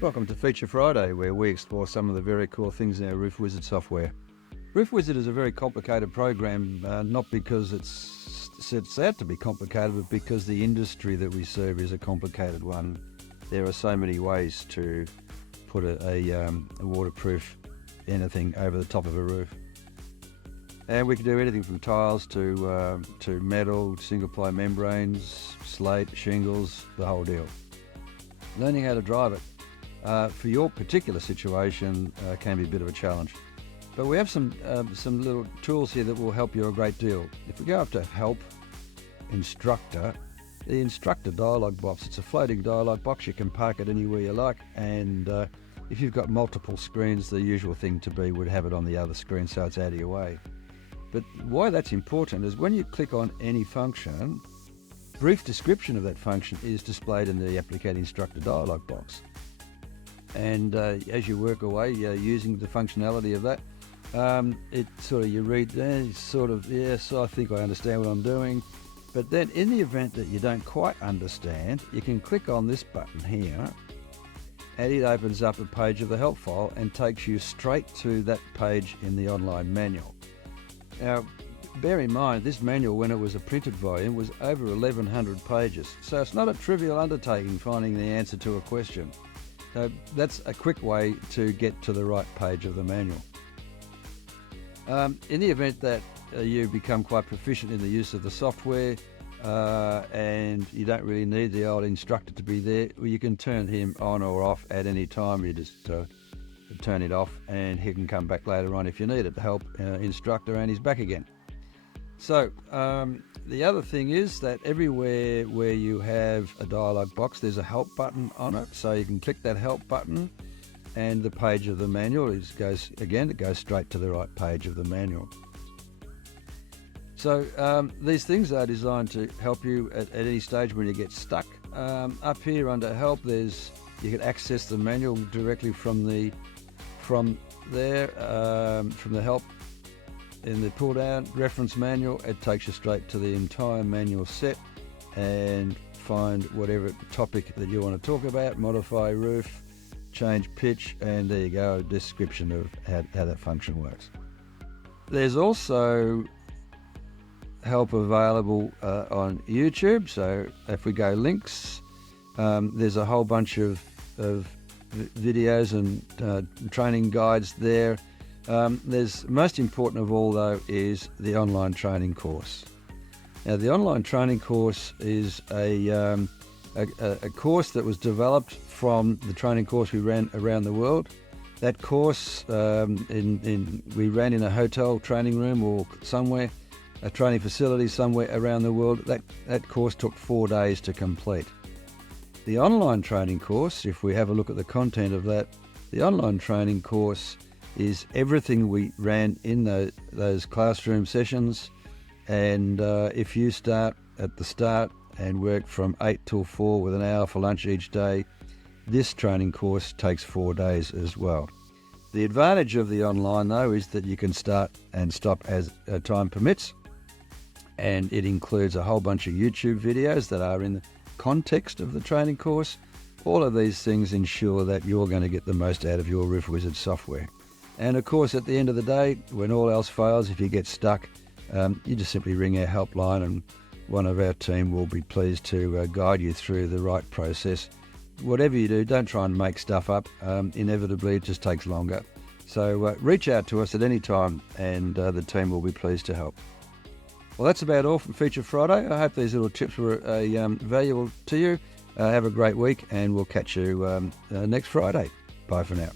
Welcome to Feature Friday, where we explore some of the very cool things in our Roof Wizard software. Roof Wizard is a very complicated program, not because it's sets out to be complicated, but because the industry that we serve is a complicated one. There are so many ways to put a waterproof anything over the top of a roof. And we can do anything from tiles to metal, single-ply membranes, slate, shingles, the whole deal. Learning how to drive it for your particular situation can be a bit of a challenge. But we have some little tools here that will help you a great deal. If we go up to Help, Instructor, the Instructor dialog box, it's a floating dialog box. You can park it anywhere you like, and if you've got multiple screens, the usual thing to be would have it on the other screen so it's out of your way. But why that's important is when you click on any function, brief description of that function is displayed in the AppliCad Instructor dialog box. And as you work away using the functionality of that, you read there, yes, I think I understand what I'm doing. But then in the event that you don't quite understand, you can click on this button here, and it opens up a page of the help file and takes you straight to that page in the online manual. Now, bear in mind, this manual, when it was a printed volume, was over 1,100 pages. So it's not a trivial undertaking finding the answer to a question. So that's a quick way to get to the right page of the manual. In the event that you become quite proficient in the use of the software and you don't really need the old instructor to be there, well, you can turn him on or off at any time. You just turn it off and he can come back later on if you need it. The help instructor, and he's back again. So the other thing is that everywhere where you have a dialog box, there's a help button on it. So you can click that help button and the page of the manual goes straight to the right page of the manual. So these things are designed to help you at any stage when you get stuck. Up here under help, you can access the manual directly from the help. In the pull down reference manual, it takes you straight to the entire manual set and find whatever topic that you want to talk about, modify roof, change pitch, and there you go, a description of how that function works. There's also help available on YouTube. So if we go links, there's a whole bunch of videos and training guides there. There's most important of all, though, is the online training course. Now, the online training course is a course that was developed from the training course we ran around the world. That course we ran in a hotel training room or somewhere, a training facility somewhere around the world. That course took 4 days to complete. The online training course, if we have a look at the content of that, the online training course is everything we ran in those classroom sessions. And if you start at the start and work from 8 till 4 with an hour for lunch each day, this training course takes 4 days as well. The advantage of the online, though, is that you can start and stop as time permits. And it includes a whole bunch of YouTube videos that are in the context of the training course. All of these things ensure that you're going to get the most out of your Roof Wizard software. And of course, at the end of the day, when all else fails, if you get stuck, you just simply ring our helpline and one of our team will be pleased to guide you through the right process. Whatever you do, don't try and make stuff up. Inevitably, it just takes longer. So reach out to us at any time and the team will be pleased to help. Well, that's about all from Feature Friday. I hope these little tips were valuable to you. Have a great week and we'll catch you next Friday. Bye for now.